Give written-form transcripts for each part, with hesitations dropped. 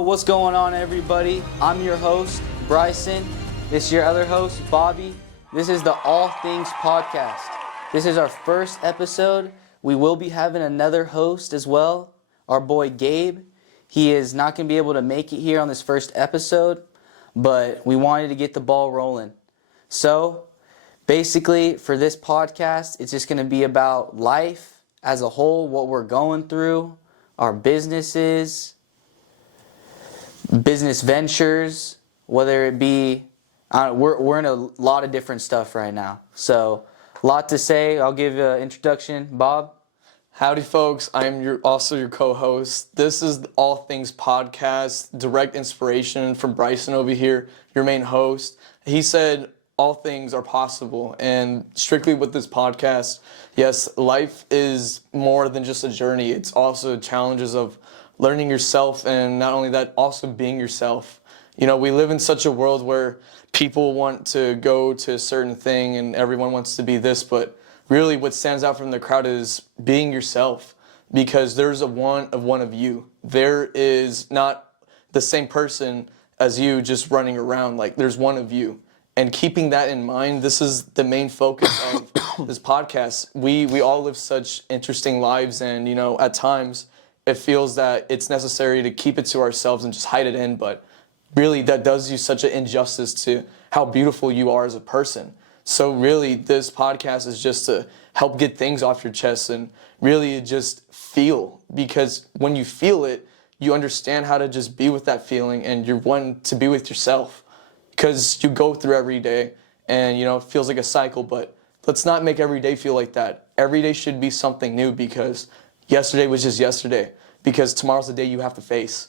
Yo, what's going on, everybody? I'm your host, Bryson. This is your other host, Bobby. This is the All Things Podcast. This is our first episode. We will be having another host as well, our boy Gabe. He is not going to be able to make it here on this first episode, but we wanted to get the ball rolling. So, basically, for this podcast, it's just going to be about life as a whole, what we're going through, our businesses, business ventures, whether it be, we're in a lot of different stuff right now. So, a lot to say. I'll give you an introduction. Bob? Howdy, folks. I'm also your co-host. This is the All Things Podcast, direct inspiration from Bryson over here, your main host. He said all things are possible, and strictly with this podcast, yes, life is more than just a journey. It's also challenges of learning yourself, and not only that, also being yourself. You know, we live in such a world where people want to go to a certain thing and everyone wants to be this, but really what stands out from the crowd is being yourself, because there's one of you. There is not the same person as you just running around. Like, there's one of you. And keeping that in mind, this is the main focus of this podcast. We all live such interesting lives, and, you know, at times it feels that it's necessary to keep it to ourselves and just hide it in, but really that does you such an injustice to how beautiful you are as a person. So really, this podcast is just to help get things off your chest and really just feel, because when you feel it, you understand how to just be with that feeling, and you're one to be with yourself, because you go through every day and, you know, it feels like a cycle, but let's not make every day feel like that. Every day should be something new, because yesterday was just yesterday, because tomorrow's the day you have to face.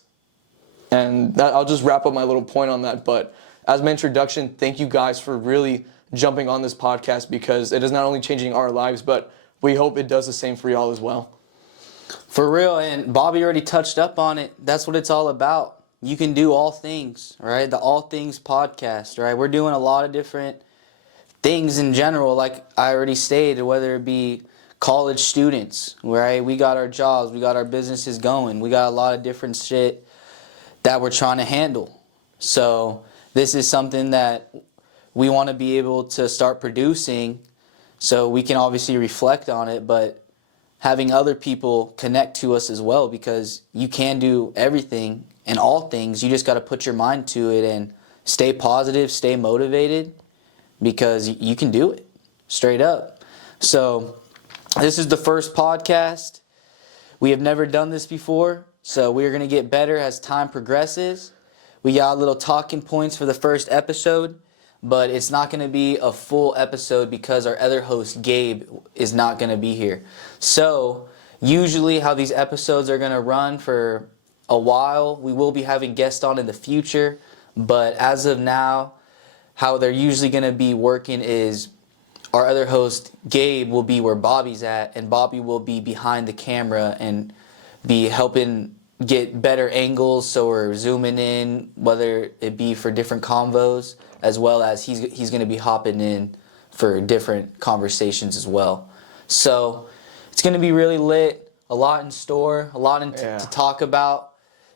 And I'll just wrap up my little point on that. But as my introduction, thank you guys for really jumping on this podcast, because it is not only changing our lives, but we hope it does the same for y'all as well. For real, and Bobby already touched up on it. That's what it's all about. You can do all things, right? The All Things Podcast, right? We're doing a lot of different things in general, like I already stated, whether it be college students, right? We got our jobs, we got our businesses going, we got a lot of different shit that we're trying to handle. So this is something that we want to be able to start producing, so we can obviously reflect on it, but having other people connect to us as well, because you can do everything and all things. You just got to put your mind to it and stay positive, stay motivated, because you can do it, straight up. So this is the first podcast. We have never done this before, so we're going to get better as time progresses. We got little talking points for the first episode, but it's not going to be a full episode because our other host, Gabe, is not going to be here. So usually how these episodes are going to run for a while, we will be having guests on in the future, but as of now, how they're usually going to be working is our other host, Gabe, will be where Bobby's at, and Bobby will be behind the camera and be helping get better angles, so we're zooming in, whether it be for different convos, as well as he's going to be hopping in for different conversations as well. So it's going to be really lit, a lot in store, a lot to talk about.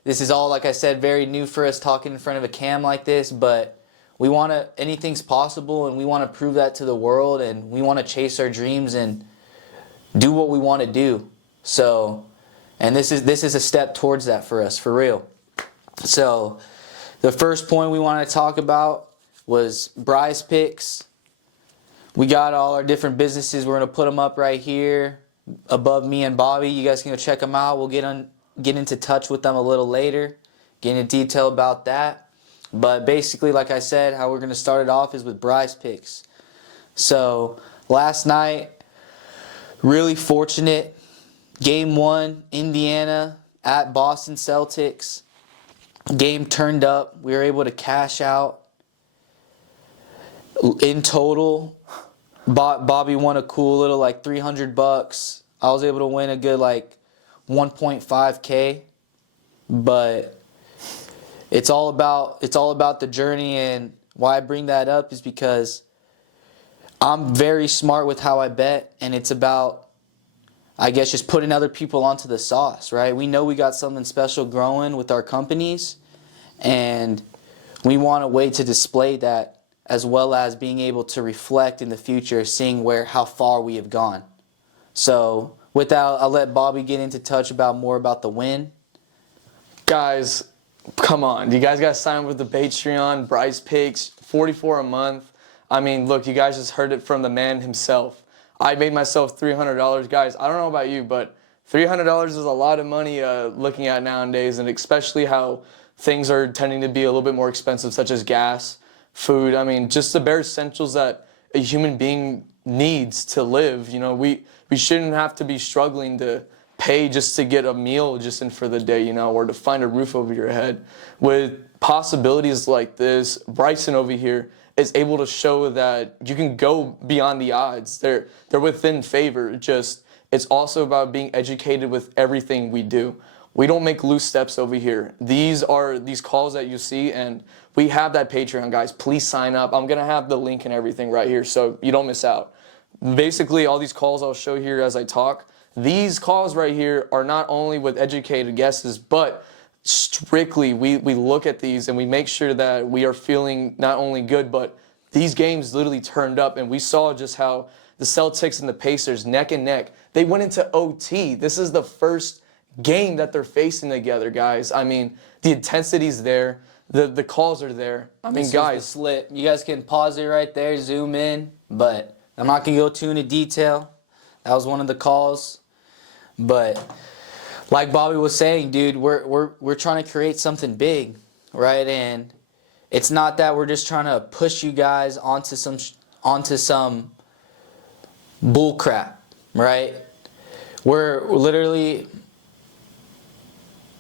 This is all, like I said, very new for us, talking in front of a cam like this, but we want to, anything's possible, and we want to prove that to the world, and we want to chase our dreams and do what we want to do. So, and this is a step towards that for us, for real. So the first point we want to talk about was Bryce Picks. We got all our different businesses. We're going to put them up right here above me and Bobby. You guys can go check them out. We'll get into touch with them a little later, get into detail about that. But basically, like I said, how we're going to start it off is with Bryce Picks. So last night, really fortunate. Game 1, Indiana at Boston Celtics. Game turned up. We were able to cash out. In total, Bobby won a cool little like $300. I was able to win a good like 1.5K. But it's all about the journey, and why I bring that up is because I'm very smart with how I bet, and it's about, I guess, just putting other people onto the sauce, right? We know we got something special growing with our companies, And we want a way to display that, as well as being able to reflect in the future, seeing how far we have gone. So with that, I'll let Bobby get into touch more about the win. Guys, come on. You guys got to sign up with the Patreon. Bryce Picks, $44 a month. I mean, look, you guys just heard it from the man himself. I made myself $300. Guys, I don't know about you, but $300 is a lot of money looking at nowadays, and especially how things are tending to be a little bit more expensive, such as gas, food. I mean, just the bare essentials that a human being needs to live. You know, we shouldn't have to be struggling to pay just to get a meal just in for the day, you know, or to find a roof over your head. With possibilities like this, Bryson over here is able to show that you can go beyond the odds. They're within favor. Just it's also about being educated with everything we do. We don't make loose steps over here. These are these calls that you see, and we have that Patreon, guys. Please sign up. I'm gonna have the link and everything right here so you don't miss out. Basically, all these calls I'll show here as I talk. These calls right here are not only with educated guesses, but strictly we look at these and we make sure that we are feeling not only good, but these games literally turned up, and we saw just how the Celtics and the Pacers neck and neck, they went into OT. This is the first game that they're facing together, guys. I mean, the intensity's there, the calls are there. I mean, This guys, is the slip. You guys can pause it right there, zoom in, but I'm not gonna go too into detail. That was one of the calls. But like Bobby was saying, dude, we're trying to create something big, right? And it's not that we're just trying to push you guys onto some bull crap, right? We're literally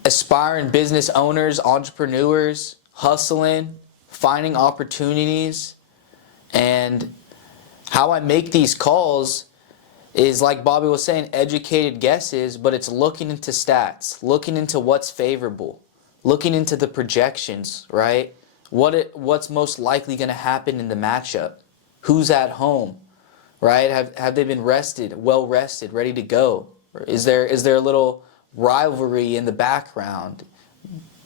aspiring business owners, entrepreneurs, hustling, finding opportunities. And how I make these calls is, like Bobby was saying, educated guesses, but it's looking into stats, looking into what's favorable, looking into the projections, right? What's most likely going to happen in the matchup? Who's at home, right? Have they been rested, well rested, ready to go? Is there a little rivalry in the background?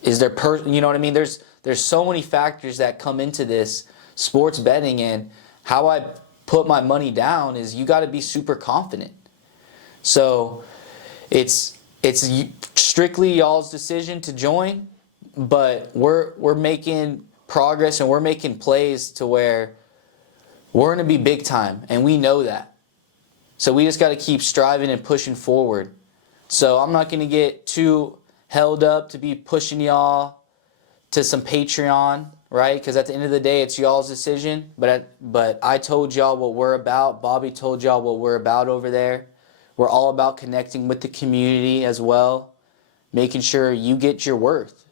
Is there you know what I mean? There's so many factors that come into this sports betting, and how I put my money down is you got to be super confident. So it's strictly y'all's decision to join, but we're making progress and we're making plays to where we're going to be big time, and we know that. So we just got to keep striving and pushing forward. So I'm not going to get too held up to be pushing y'all to some Patreon, right? Because at the end of the day, it's y'all's decision. But I told y'all what we're about. Bobby told y'all what we're about over there. We're all about connecting with the community as well, making sure you get your worth.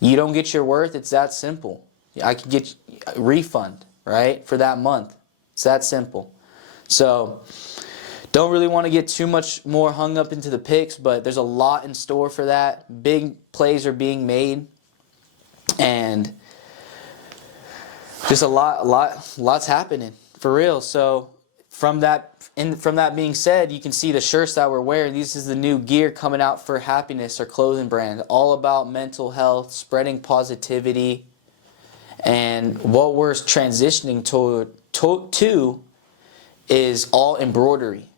You don't get your worth, it's that simple. I can get a refund, right, for that month. It's that simple. So don't really want to get too much more hung up into the picks, but there's a lot in store for that. Big plays are being made, and just lots happening for real. So from that being said, you can see the shirts that we're wearing. This is the new gear coming out for Happiness, our clothing brand, all about mental health, spreading positivity, and what we're transitioning to is all embroidery.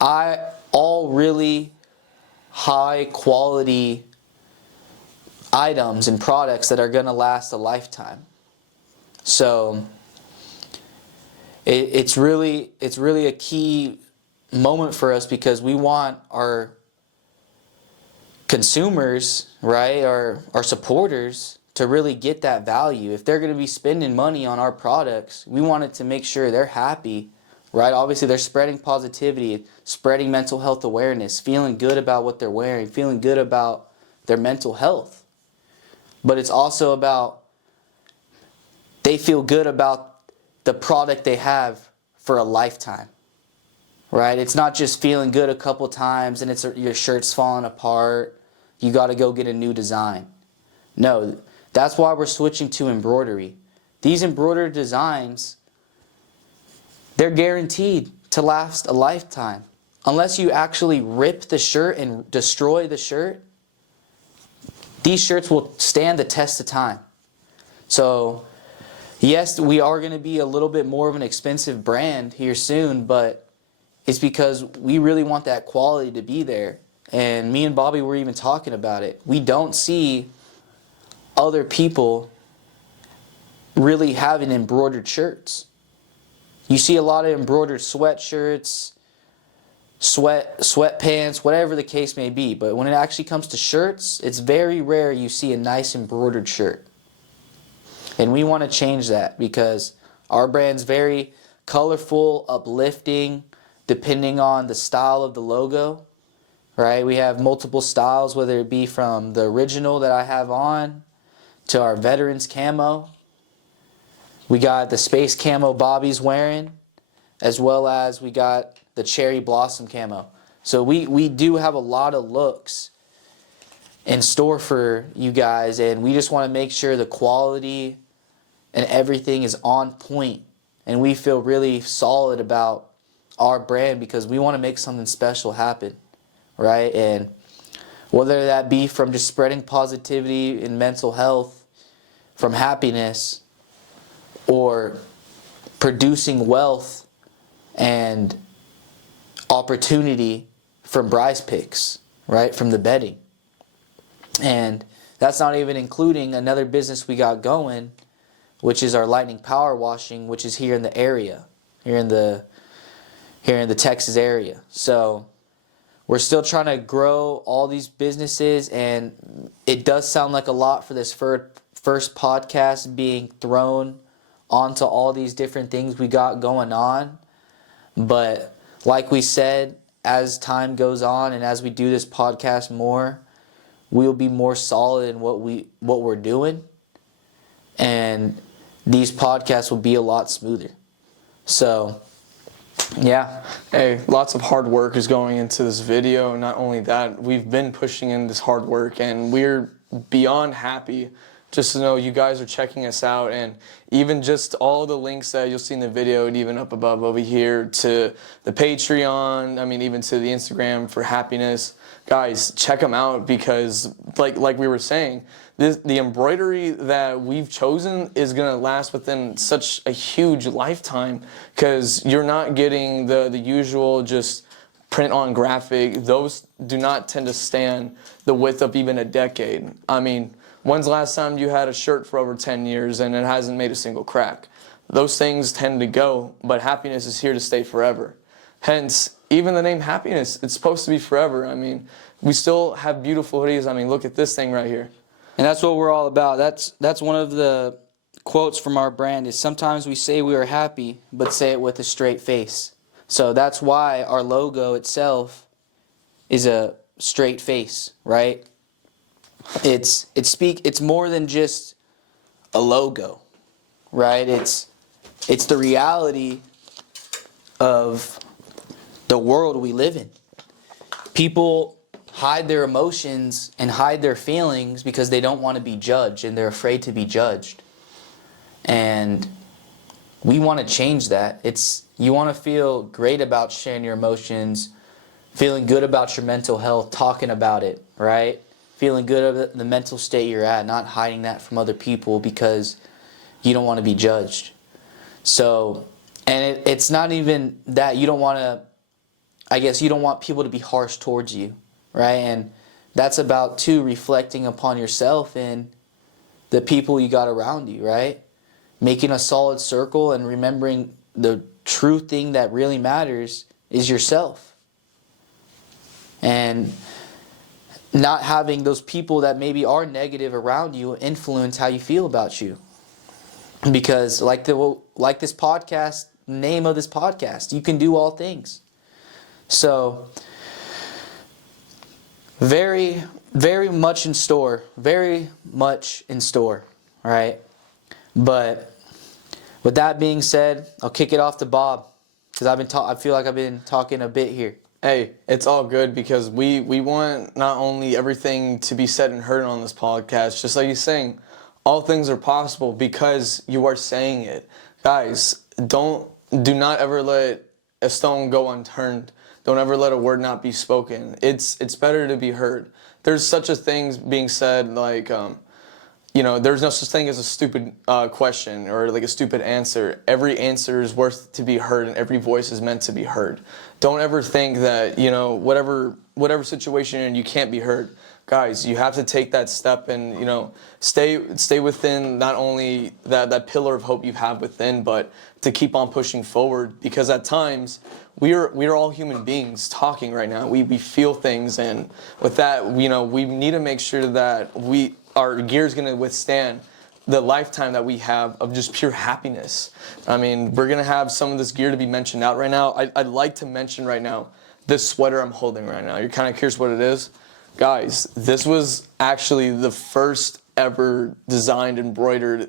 All really high quality items and products that are going to last a lifetime. So it's really a key moment for us, because we want our consumers, right, our supporters, to really get that value. If they're going to be spending money on our products, we want it to make sure they're happy, right? Obviously, they're spreading positivity, spreading mental health awareness, feeling good about what they're wearing, feeling good about their mental health. But it's also about they feel good about the product they have for a lifetime, right? It's not just feeling good a couple times and your shirt's falling apart. You got to go get a new design. No, that's why we're switching to embroidery. These embroidered designs, they're guaranteed to last a lifetime. Unless you actually rip the shirt and destroy the shirt, these shirts will stand the test of time. So, yes, we are going to be a little bit more of an expensive brand here soon, but it's because we really want that quality to be there. And me and Bobby were even talking about it. We don't see other people really having embroidered shirts. You see a lot of embroidered sweatshirts, sweatpants, whatever the case may be. But when it actually comes to shirts, it's very rare you see a nice embroidered shirt. And we want to change that because our brand's very colorful, uplifting, depending on the style of the logo. Right? We have multiple styles, whether it be from the original that I have on to our veterans camo. We got the space camo Bobby's wearing, as well as we got the cherry blossom camo. So we do have a lot of looks in store for you guys, and we just want to make sure the quality and everything is on point. And we feel really solid about our brand because we want to make something special happen, right? And whether that be from just spreading positivity in mental health, from happiness, or producing wealth and opportunity from Prize Picks, right? From the betting. And that's not even including another business we got going, which is our Lightning Power Washing, which is here in the area, here in the Texas area. So we're still trying to grow all these businesses, and it does sound like a lot for this first podcast being thrown onto all these different things we got going on. But like we said, as time goes on and as we do this podcast more, we'll be more solid in what we're doing, and these podcasts will be a lot smoother. So yeah. Hey, lots of hard work is going into this video. Not only that, we've been pushing in this hard work, and we're beyond happy just to know you guys are checking us out. And even just all the links that you'll see in the video and even up above over here to the Patreon, I mean, even to the Instagram for happiness. Guys, check them out because like we were saying, the embroidery that we've chosen is going to last within such a huge lifetime because you're not getting the usual just print on graphic. Those do not tend to stand the width of even a decade. I mean, when's the last time you had a shirt for over 10 years and it hasn't made a single crack? Those things tend to go, but happiness is here to stay forever. Hence, even the name happiness, it's supposed to be forever. I mean, we still have beautiful hoodies. I mean, look at this thing right here. And that's what we're all about. That's one of the quotes from our brand is sometimes we say we are happy, but say it with a straight face. So that's why our logo itself is a straight face, right? It's more than just a logo, right? It's the reality of the world we live in. People hide their emotions and hide their feelings because they don't want to be judged and they're afraid to be judged. And we want to change that. You want to feel great about sharing your emotions, feeling good about your mental health, talking about it, right? Feeling good about the mental state you're at, not hiding that from other people because you don't want to be judged. So, and it's not even that you don't want to, I guess you don't want people to be harsh towards you, right? And that's about too reflecting upon yourself and the people you got around you, right? Making a solid circle and remembering the true thing that really matters is yourself. And not having those people that maybe are negative around you influence how you feel about you. Because like this podcast, name of this podcast, you can do all things. So very, very much in store. Very much in store, right? But with that being said, I'll kick it off to Bob because I feel like I've been talking a bit here. Hey, it's all good because we want not only everything to be said and heard on this podcast, just like you're saying, all things are possible because you are saying it. Guys, do not ever let a stone go unturned. Don't ever let a word not be spoken. It's better to be heard. There's such a thing being said like, there's no such thing as a stupid question or like a stupid answer. Every answer is worth to be heard, and every voice is meant to be heard. Don't ever think that, whatever situation you're in, you can't be heard. Guys, you have to take that step and, stay within not only that pillar of hope you have within, but to keep on pushing forward, because at times we are all human beings talking right now. We feel things, and with that, we need to make sure that our gear is going to withstand the lifetime that we have of just pure happiness. I mean, we're going to have some of this gear to be mentioned out right now. I'd like to mention right now this sweater I'm holding right now. You're kind of curious what it is? Guys, this was actually the first ever designed embroidery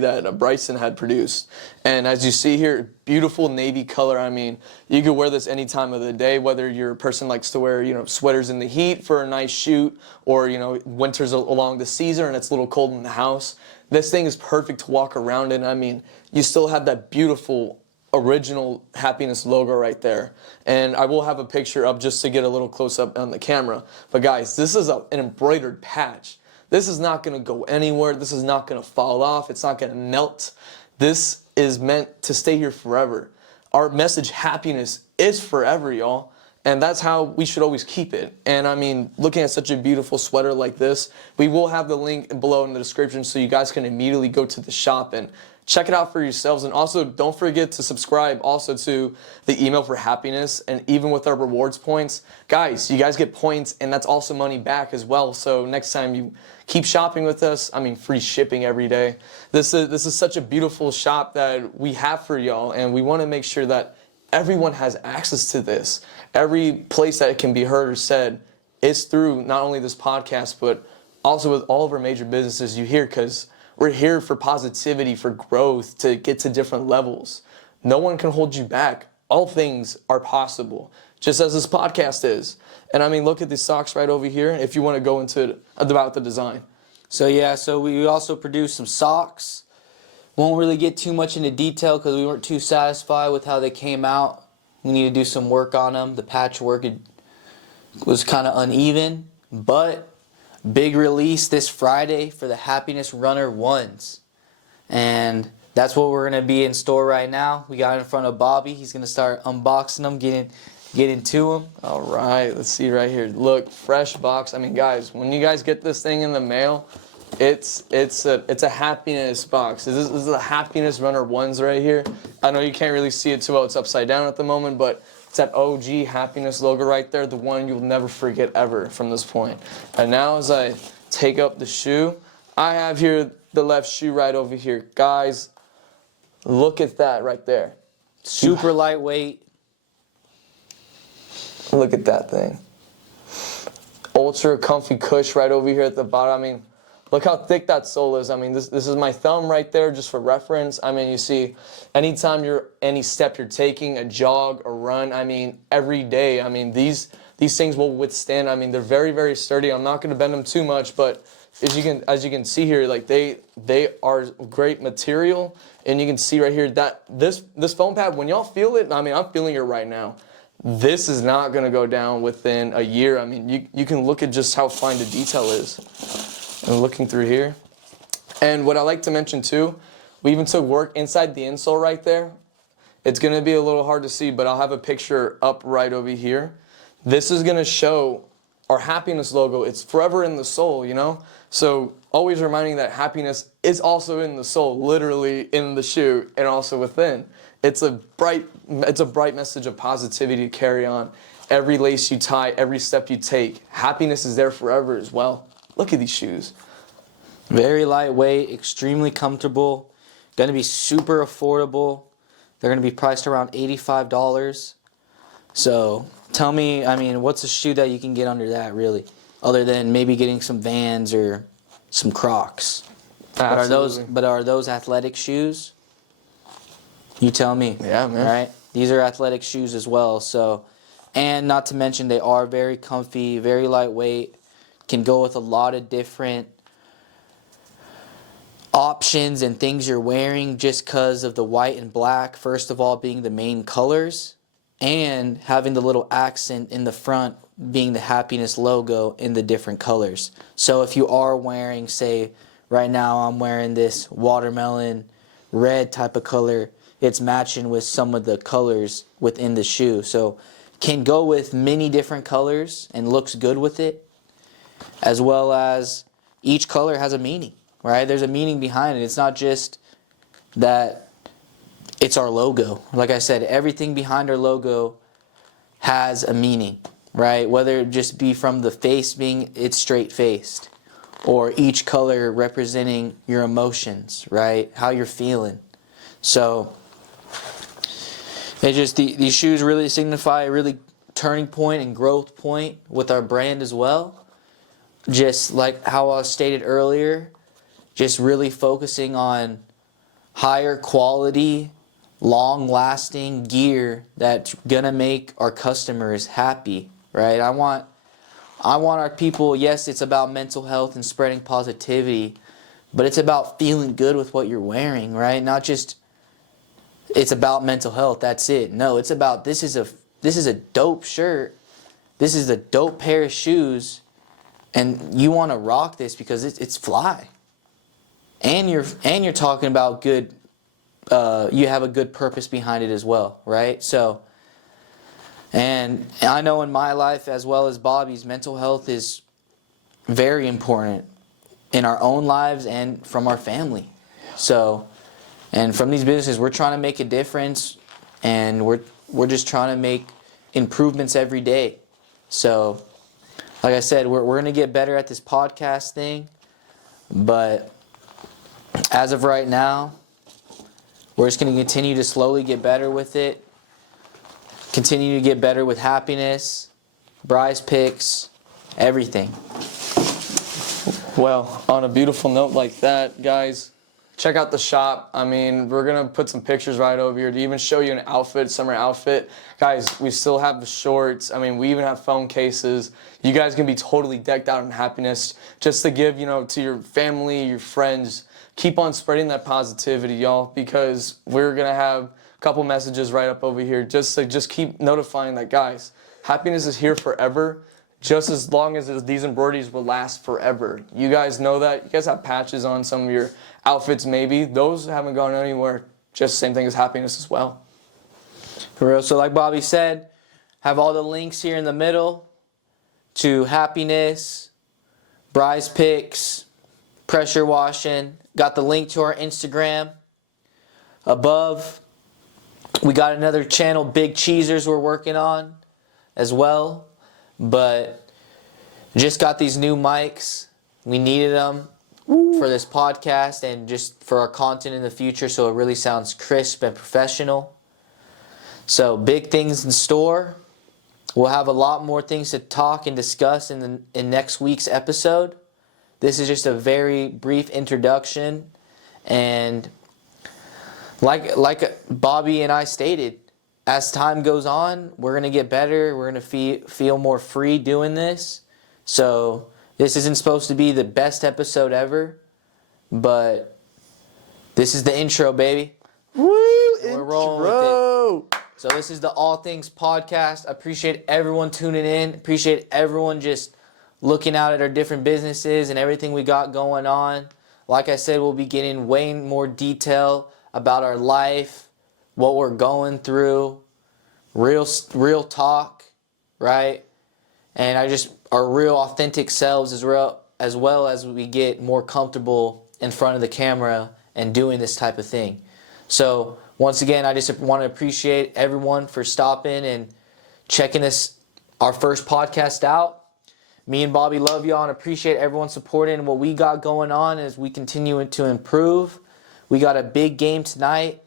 that Bryson had produced. And as you see here, beautiful navy color. I mean, you could wear this any time of the day, whether you're a person likes to wear, sweaters in the heat for a nice shoot, or, winters along the season and it's a little cold in the house. This thing is perfect to walk around in. I mean, you still have that beautiful original Happiness logo right there. And I will have a picture up just to get a little close up on the camera. But guys, this is an embroidered patch. This is not going to go anywhere. This is not going to fall off. It's not going to melt. This is meant to stay here forever. Our message, happiness, is forever, y'all. And that's how we should always keep it. And I mean, looking at such a beautiful sweater like this, we will have the link below in the description so you guys can immediately go to the shop and check it out for yourselves. And also, don't forget to subscribe also to the Email for Happiness. And even with our rewards points, guys, you guys get points, and that's also money back as well. So next time you keep shopping with us, I mean, free shipping every day. This is such a beautiful shop that we have for y'all, and we want to make sure that everyone has access to this. Every place that it can be heard or said is through not only this podcast, but also with all of our major businesses you hear, because we're here for positivity, for growth, to get to different levels. No one can hold you back. All things are possible, just as this podcast is. And I mean, look at these socks right over here, if you want to go into about the design. So we also produced some socks. Won't really get too much into detail because we weren't too satisfied with how they came out. We need to do some work on them. The patchwork was kind of uneven, but big release this Friday for the Happiness Runner 1s. And that's what we're going to be in store right now. We got in front of Bobby. He's going to start unboxing them, get into them. All right, let's see right here. Look, fresh box. I mean, guys, when you guys get this thing in the mail, it's a happiness box. This is the Happiness Runner 1s right here. I know you can't really see it too well. It's upside down at the moment, but it's that OG Happiness logo right there, the one you'll never forget ever from this point. And now as I take up the shoe, I have here the left shoe right over here. Guys, look at that right there. Super lightweight. Look at that thing. Ultra comfy cush right over here at the bottom. I mean, look how thick that sole is. I mean, this is my thumb right there, just for reference. I mean, you see, anytime any step you're taking, a jog, a run, I mean, every day, I mean, these things will withstand. I mean, they're very, very sturdy. I'm not going to bend them too much, but as you can see here, like they are great material, and you can see right here that this foam pad, when y'all feel it, I mean, I'm feeling it right now. This is not going to go down within a year. I mean, you can look at just how fine the detail is. And looking through here. And what I like to mention too, we even took work inside the insole right there. It's going to be a little hard to see, but I'll have a picture up right over here. This is going to show our Happiness logo. It's forever in the sole, So always reminding that happiness is also in the sole, literally in the shoe and also within. It's a bright message of positivity to carry on. Every lace you tie, every step you take, happiness is there forever as well. Look at these shoes. Very lightweight, extremely comfortable, going to be super affordable. They're going to be priced around $85. So tell me, I mean, what's a shoe that you can get under that, really? Other than maybe getting some Vans or some Crocs. Absolutely. But are those athletic shoes? You tell me. Yeah, man. Right? These are athletic shoes as well. So, and not to mention they are very comfy, very lightweight. Can go with a lot of different options and things you're wearing just because of the white and black, first of all, being the main colors. and having the little accent in the front being the happiness logo in the different colors. So if you are wearing, say, right now I'm wearing this watermelon red type of color, it's matching with some of the colors within the shoe. So can go with many different colors and looks good with it, as well as each color has a meaning, right? There's a meaning behind it. It's not just that it's our logo. Like I said, everything behind our logo has a meaning, right? Whether it just be from the face being it's straight faced, or each color representing your emotions, right? How you're feeling. So it just these shoes really signify a really turning point and growth point with our brand as well. Just like how I stated earlier, just really focusing on higher quality, long-lasting gear that's gonna make our customers happy, right? I want our people, yes, it's about mental health and spreading positivity, but it's about feeling good with what you're wearing, right? Not just it's about mental health, that's it. No, it's about this is a dope shirt, this is a dope pair of shoes, and you want to rock this because it's fly. And you're talking about good you have a good purpose behind it as well, right? So, and I know in my life as well as Bobby's, mental health is very important in our own lives and from our family. So, and from these businesses, we're trying to make a difference, and we're just trying to make improvements every day. So, like I said, we're going to get better at this podcast thing, but as of right now, we're just going to continue to slowly get better with it. Continue to get better with happiness, Bryce picks, everything. Well, on a beautiful note like that, guys, check out the shop. I mean, we're going to put some pictures right over here to even show you an outfit, summer outfit. Guys, we still have the shorts. I mean, we even have phone cases. You guys can be totally decked out in happiness just to give, to your family, your friends. Keep on spreading that positivity, y'all, because we're going to have a couple messages right up over here. Just keep notifying that, guys, happiness is here forever, just as long as these embroideries will last forever. You guys know that. You guys have patches on some of your outfits maybe. Those haven't gone anywhere. Just same thing as happiness as well. For real. So like Bobby said, have all the links here in the middle to happiness, Bryce picks, pressure washing. Got the link to our Instagram above. We got another channel, Big Cheesers, we're working on as well. But just got these new mics. We needed them for this podcast and just for our content in the future, so it really sounds crisp and professional. So big things in store. We'll have a lot more things to talk and discuss in next week's episode. This is just a very brief introduction, and like Bobby and I stated, as time goes on, we're going to get better. We're going to feel more free doing this. So this isn't supposed to be the best episode ever, but this is the intro, baby. Woo! We're rolling with it. So this is the All Things Podcast. I appreciate everyone tuning in. Appreciate everyone just looking out at our different businesses and everything we got going on. Like I said, we'll be getting way more detail about our life, what we're going through, real talk, right? And our real authentic selves as well as we get more comfortable in front of the camera and doing this type of thing. So once again, I just want to appreciate everyone for stopping and checking our first podcast out. Me and Bobby love y'all and appreciate everyone supporting what we got going on as we continue to improve. We got a big game tonight,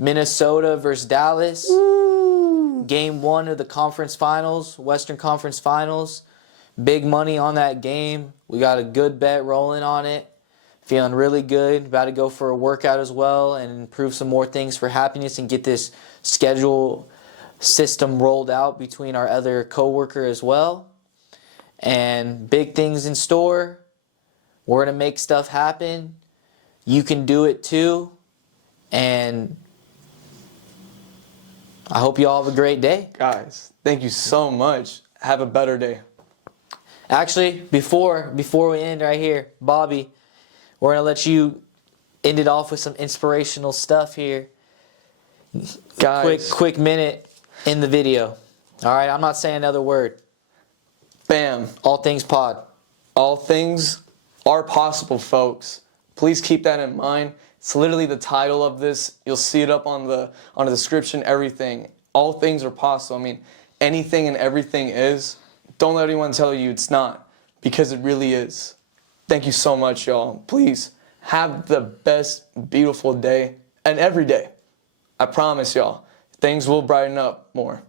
Minnesota versus Dallas. Woo! Game 1 of the conference finals, Western Conference Finals. Big money on that game. We got a good bet rolling on it. Feeling really good. About to go for a workout as well and improve some more things for happiness and get this schedule system rolled out between our other coworker as well. And big things in store. We're going to make stuff happen. You can do it too. And I hope you all have a great day. Guys, thank you so much. Have a better day. Actually, before we end right here, Bobby, we're gonna let you end it off with some inspirational stuff here. Guys, Quick minute in the video. All right, I'm not saying another word. bam. All Things Pod. All things are possible, folks. Please keep that in mind. It's literally the title of this. You'll see it up on the description, everything. All things are possible. I mean, anything and everything is. Don't let anyone tell you it's not, because it really is. Thank you so much, y'all. Please have the best, beautiful day, and every day. I promise y'all, things will brighten up more.